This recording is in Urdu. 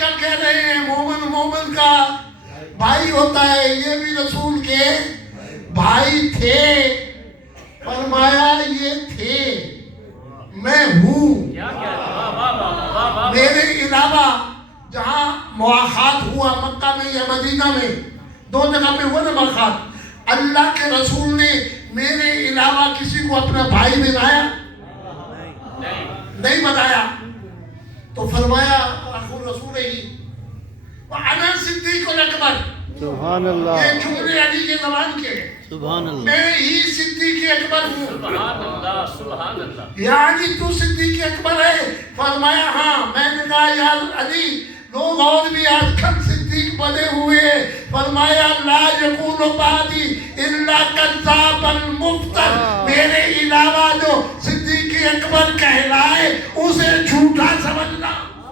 کر کہہ رہے ہیں مومن مومن کا بھائی ہوتا ہے، یہ بھی رسول کے بھائی تھے۔ فرمایا یہ تھے، میں ہوں، میرے علاوہ جہاں مواخات ہوا مکہ میں یا مدینہ میں، دو جگہ پہ ہوا نا مواخات، اللہ کے رسول نے میرے علاوہ کسی کو اپنا بھائی بنایا نہیں بتایا۔ تو فرمایا رسول ہی وَأَنَا صِدِّيقُ الْأَكْبَرُ، سبحان اللہ، یہ جملے علی کے زبان کے ہیں، سبحان اللہ، میں ہی صدیق اکبر ہوں۔ سبحان اللہ سبحان اللہ۔ یعنی تو صدیق اکبر ہے؟ فرمایا ہاں۔ میں نے کہا یا علی لوگ اور بھی آج کل صدیق بنے ہوئے ہیں۔ فرمایا لا یکون بعدی الا کذاب المفتر، میرے علاوہ جو صدیق اکبر کہلائے اسے جھوٹا سمجھ